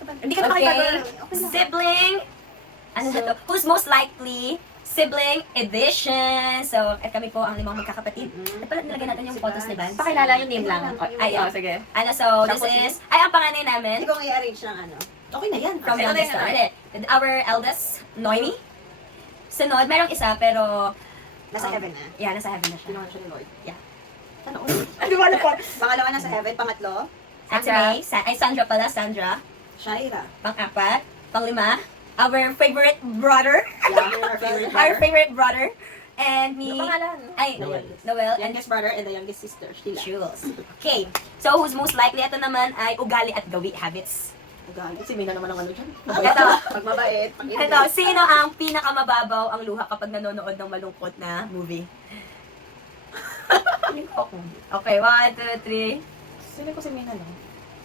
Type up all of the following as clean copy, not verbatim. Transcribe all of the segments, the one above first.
Hindi ka Okay. nakakita. Sibling. Ano na to? Who's most likely? Sibling edition. So, at kami po ang 5 magkakapatid. At pala nilagay natin yung photos ni Vance. Pakilala yung name lang. Ay, Oh, sige. Ano, so, this is, ay, ang panganay namin. Hindi ko i-arrange ng ano. Okay na yan. From youngest to our eldest, Noemi. Sunod, merong isa, pero, Nasa heaven na. yeah, nasa heaven na siya. Ginawa siya ni Lord. Yeah. Ano? Hindi ko alam po. Pangalawa nasa heaven, pangatlo, Sandra. Ay, Sandra pala, Sandra. Shaira. Pang-4. Pang-5, our favorite brother. Yeah, our favorite Our brother. favorite brother. And me. Ano pangalan? Ay, Noel. Noel. And Youngest brother and the youngest sister, Sheila. Jules. Okay. So, who's most likely? Ito naman ay ugali at gawi habits. Ugali. Si Mina naman ang ano dyan. Ito. Pag mabait, pag Ito, sino ang pinakamababaw ang luha kapag nanonood ng malungkot na movie? Okay, 1, 2, 3. Sino ko si Mina lang?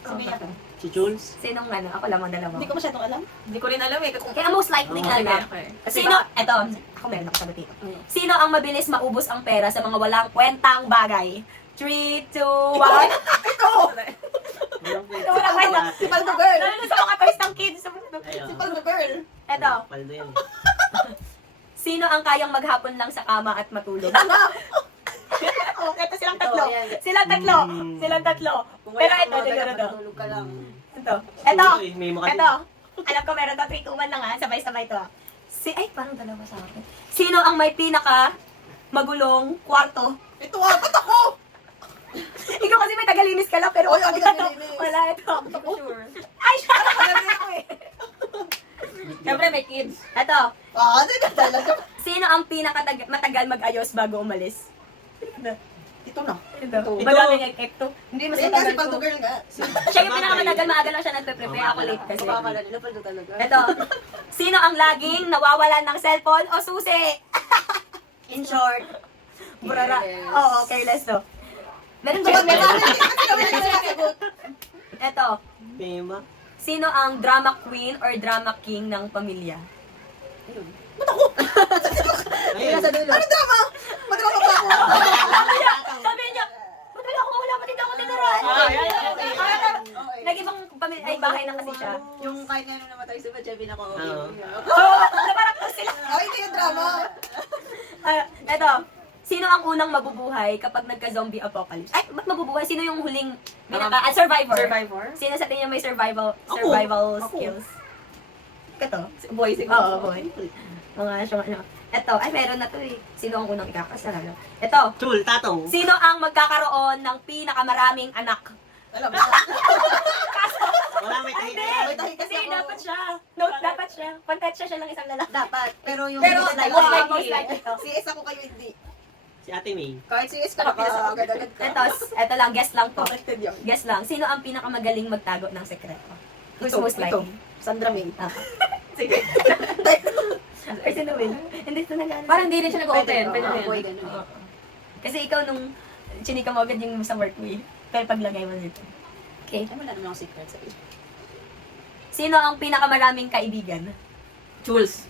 Si Mina to. Si Jules? Sinong ano? Ako lamang dalawa. Hindi ko masyadong alam. Hindi ko rin alam eh. Kaya most likely nga Okay, lang. okay. Sino, eto, ako meron ako sagot dito. Mm. Sino ang mabilis maubos ang pera sa mga walang kwentang bagay? 3, 2, 1. Ito! Wala kwenta. Si Paldo Girl! Lalo na sa mga toys ng kids. Si Paldo Girl! Eto, Paldo yan. sino ang kayang maghapon lang sa kama at matulog? Oh, ito silang tatlo. Ito, ayan. Silang tatlo. Silang tatlo. Kung Pero wala ito, kang mga ito, ganap, ito. matulog ka lang. Ito. Ito. Uy, may mga Ito. Alam ko meron to 3, 2, 1 lang ha. Sabay-sabay to ha. Ay, parang dalawa sa akin. Sino ang may pinaka magulong kwarto? Ito ah, ba't ako? Ikaw kasi may tagalinis ka lang, pero Oy, wala ako ito. tagalinis. Wala ito. Sure. Ay, siya! Siyempre may kids. Ito. Ah, hindi ka talaga. Sino ang matagal mag-ayos bago umalis? Ito na. Ito. Ito. Madaming ito. Hindi mas Hindi matagal kasi Paldo ko. Girl nga. Siya yung pinakamatagal, maaga lang siya nagpe-prepare. Ako late kasi. Kapakala nila Paldo talaga. Ito. Sino ang laging nawawalan ng cellphone o susi? In short. Burara. Careless. Oo, careless to. Meron ba? Sagot na namin. Kasi kami nagsasagot. Ito. Tema. Sino ang drama queen or drama king ng pamilya? Hindi nasa dulo. Ano drama? Madrama pa ako. Sabi niya, madala ako wala pa din ako tinaran. Okay. Nag-ibang pamilya, ay bahay na kasi siya. Yung kahit nga nung namatay si Bajabi na ko. Oo. Oo, parang to sila. Ay, hindi yung drama. Eto, sino ang unang mabubuhay kapag nagka-zombie apocalypse? Ay, ba't mabubuhay? Sino yung huling survivor? Survivor? Sino sa tingin may survival Ako. skills? Ito. Boy siguro. Oo, boy. Mga ano. Ito, ay meron na to eh. Sino ang unang ikakasal? Ito, Chul, tatong. sino ang magkakaroon ng pinakamaraming anak? Alam mo. Wala may kahit. May tahi Kasi kasi ako. dapat siya. No, dapat siya. Content siya lang isang lalaki. Dapat. Pero yung Pero, most most likely. most likely to. Si Is ako kayo hindi. Si Ate May. Kahit si Is ka agad-agad ka. Ito lang, guess lang to. Connected yun. Guess lang. Sino ang pinakamagaling magtago ng sekreto? Who's Ito, most ito. likely? Sandra May. Ah. Sige. Or si Noel? Hindi ito nag Parang hindi rin siya nag-open. Pwede Oo, rin. boy, ganun. Oo. Kasi ikaw nung chinika mo agad yung sa work mo eh. Kaya paglagay mo dito. Okay. Ay, wala naman akong secret sa iyo. Sino ang pinakamaraming kaibigan? Jules.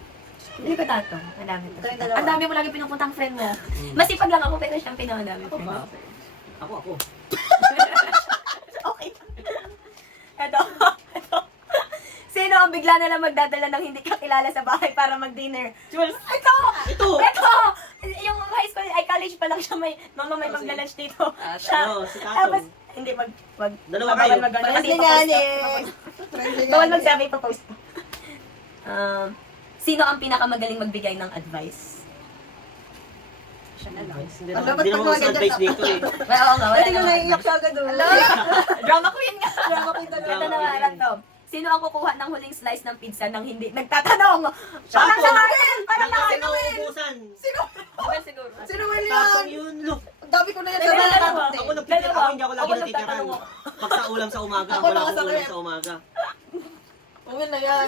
Hindi ko tato. Madami to. Ito yung dalawa. Ang dami mo lagi pinupuntang friend mo. Masipag lang ako pero siyang pinakamadami. Ako ba? Ako. Okay. Ito. Ito. Sino ang bigla na lang magdadala ng hindi kakilala sa bahay para mag-dinner? Jules. Ito! Ito! Ito! Yung high school, ay college pa lang siya, mama may magla-lunch dito. Siya. Oo, si Tato. Tapos, hindi Dalawa bawal kayo. mag-ano Friends kasi ni Nani. ipopost Friends ni ko. Bawal Nani. magsabi, ipopost ko. Sino ang pinakamagaling magbigay ng advice? Siya na lang. Hindi Ang naman dapat hindi naman pag mas advice dito eh. Well, oo nga, wala Pwede ko naman. naiiyak siya agad doon. Drama queen nga. Drama queen talaga. Ito na nga lang to. Sino ang kukuha ng huling slice ng pizza nang hindi nagtatanong? Parang Tato. sa akin! Parang sa Kasi akin! nauubusan. Sino? Well, siguro. Sino Tatong William? yun, look. Ang dami ko na yan sa Dalawa. mga Ako nagtitira. Dalawa. Ako hindi ako lagi Ako natitiran. nagtatanong. Pag sa ulam sa umaga, Ako wala akong nakasakit. ulam sa umaga. Uwin na yan.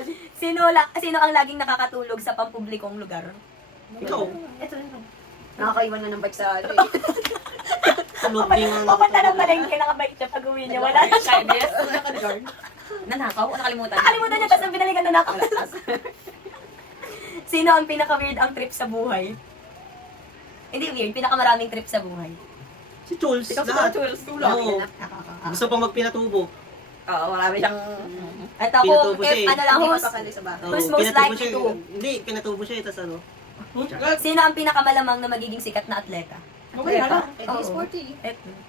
Sino ang laging nakakatulog sa pampublikong lugar? Ikaw. Ito ito. Nakakaiwan na ng bike sa ano eh. Tulog din ang Pupunta ng palengke, nakabike siya pag uwi niya. Wala na siya. Yes. Naka-guard. Nanakaw o nakalimutan? Nakalimutan niya, tapos ang binalikan na nakaw. Sino ang pinaka-weird ang trip sa buhay? Hindi weird, pinaka-maraming trip sa buhay. Si Jules. Ikaw Lahat. siguro, Jules. Oo. Gusto pang magpinatubo. Oo, marami siyang... At ako, Pinutubo siya if eh. ano lang, Hindi who's, mapakali sa bahay. Oo, Who's most pinatubo likely siya, to? Hindi, pinatubo siya, tapos ano. sino ang pinakamalamang na magiging sikat na atleta? Okay na lang. Eh, Oo. di sporty.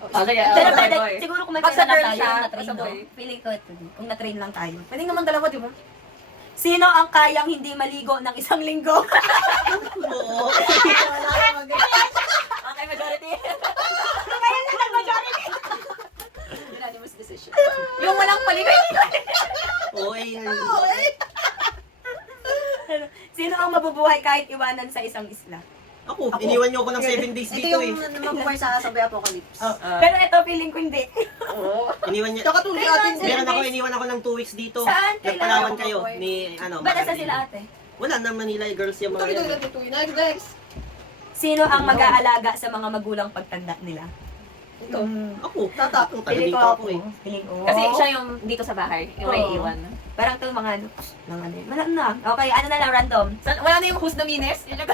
Oh, sige. Pero boy, pwede, boy. siguro kung may Basta pera lang girl tayo, siya, na-train basta no? boy. Feeling ko, kung na-train lang tayo. Pwede naman dalawa, di ba? Sino ang kayang hindi maligo ng isang linggo? Oo. Wala ka mag- Okay, majority. Kaya lang ang majority. Unanimous decision. Yung walang paligo. Oo, eh. Sino ang mabubuhay kahit iwanan sa isang isla? Ako, iniwan niyo ako ng 7 days Ito dito eh. yung mabuhay sa Sabay Apocalypse. Pero ito, feeling ko hindi. Iniwan niya. Tsaka tuloy atin. Meron ako, iniwan ako ng 2 weeks dito. Saan? Nagpalawan Kailan? kayo ni, ano, Ba nasa Makati. sila ate? Wala na, Manila girls yung mga yan. Next. Sino ang mag-aalaga sa mga magulang pagtanda nila? Ito. Ako. Tata. Ako, taga Feeling dito ko ako eh. Feeling ko. Kasi siya yung dito sa bahay, yung may Oo. iwan. Parang ito mga ano. Mga ano. Wala na. Okay, ano na lang, random. Wala na yung who's the meanest? Yun lang.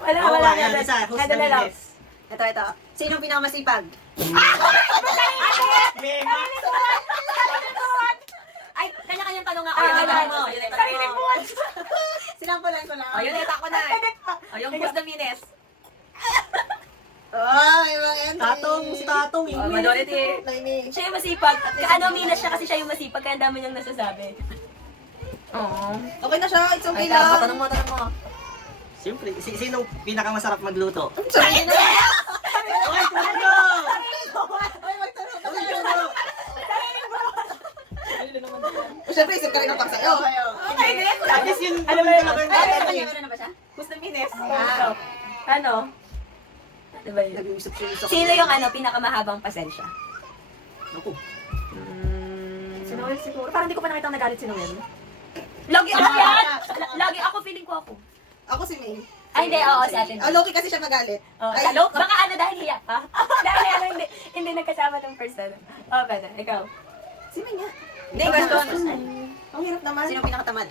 Wala, Oo, wala. yan, isa. Who's Ano the na lang. biggest? Ito. Sino ang pinakamasipag? Ay, kanya-kanyang tanong nga. Ayun, Ay, tanong mo. Yun yung tanong Sarili mo. mo. Sinampulan ko lang. Oh, yun, ita ko na. Oh, yung who's the meanest? Ay, mga yan. Tatong, si Tatong eh. Oh, majority. Laini. Siya yung masipag. Kaano, Mina siya kasi siya yung masipag. Kaya ang dami niyang nasasabi. Oo. Okay na siya. It's okay Ay, tama, lang. tanong mo. Siyempre, sinong pinakamasarap magluto? Sorry na. Okay, tulad ko! Ay, magtanong ka sa'yo. Siyempre, isip ka rin ang pag sa'yo. At least yun, Ano ba yun? talaga yung Ay, tatay eh. meron na ba siya? Who's the meanest? Ah. Ano? Ano ba yun? Nag-uusap siya. Sino yung ano, pinakamahabang pasensya? Ako. Si Noel siguro. Parang hindi ko pa nakita nagalit si Noel. Lagi ako yan! Lagi ako, feeling ko ako. Ako si May. Ay, hindi, oo, si ate. Ah, Loki kasi siya magalit. Oh, Ay, lalo, baka ano dahil hiyak ka? dahil ano, hindi nagkasama ng person. Oh, pwede. Ikaw. Si May nga. Hindi, Ikaw, question. Ang hirap naman. Sino pinakatamad?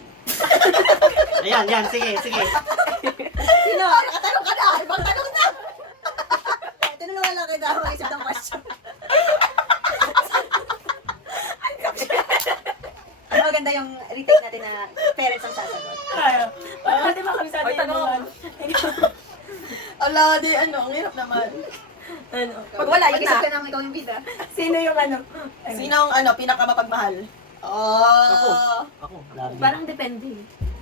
Ayan, yan, sige, sige. Sino? Nakatanong ka na! Ibang tanong na! Tinulungan lang kita mag-isip ng question. Ano maganda yung retake natin na parents ang sasagot? Pwede ba kami sa Ay, atin? tanong. Ala, di ano, ang hirap naman. Ano? Pag wala, yun Mag-isip na. ka nang ikaw yung bida. Sino yung ano? Sino ang ano, pinakamapagmahal? Ako. Oh. Ako, lagi. Parang depende.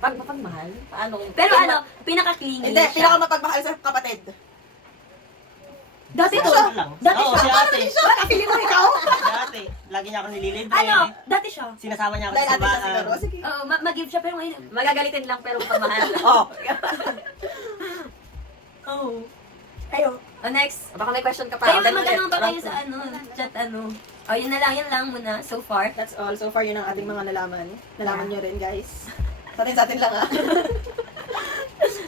Pag mapagmahal, paano? Pero ano, pinaka-clingy Hindi, siya. pinakamapagmahal sa kapatid. Dati to. Siya lang. Dati Oo, siya. si ate. Bakit pili mo ikaw? Si ate. Lagi niya ako nililibre. Ano? Dati siya. Sinasama niya ako Dahil sa ate siya siguro. simbahan. Sige. Oo, mag-give siya pero ngayon. Magagalitin lang pero pagmahal. Oh, Oo. Kayo. Oh, next. Baka may question ka pa. Kayo Then magtanong ulit. pa kayo sa ano, chat ano. Oh, yun na lang muna so far. That's all. So far, yun ang ating mga nalaman. Nalaman nyo rin, guys. Sa atin lang, ah.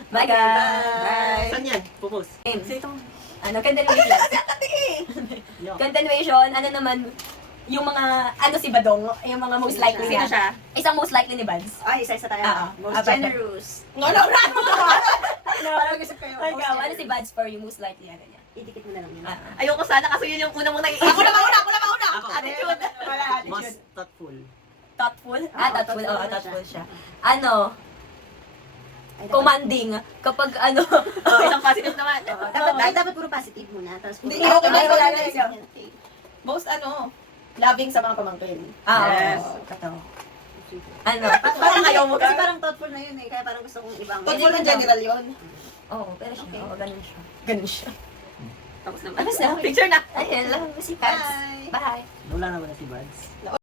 Bye guys. saan yan? Pupus. Ano, continuation. Yo. Continuation, ano naman, yung mga, ano si Badong, yung mga most likely Sino siya? Isang most likely ni Bads. Ay, isa-isa tayo. Ah, Most pwede. generous. No. Parang isip kayo. Ikaw, ano si Bads for you, most likely, ano niya? Idikit mo na lang yun. Ayoko sana kasi yun yung una mong naiisip. Ako na mauna! Ako. Attitude. Wala, Most attitude. thoughtful. Thoughtful? Thoughtful. Oo, thoughtful siya. Ano, Ay, dapat- commanding. Kapag ano, Oh, isang positive naman. dapat puro positive muna. Tapos puro Hindi, okay na, wala na Okay. siya. Most loving sa mga pamangkin. Yes. Totoo. Ano, Parang ayaw mo Kasi ka. parang thoughtful na yun eh. Kaya parang gusto kong ibang. Thoughtful in general yun. oo, pero siya, oo, ganun siya. Ganun siya. Tapos naman. Tapos na. Picture na. Ayun lang, si Pads. Bye! Bye. Wala naman na si Buds.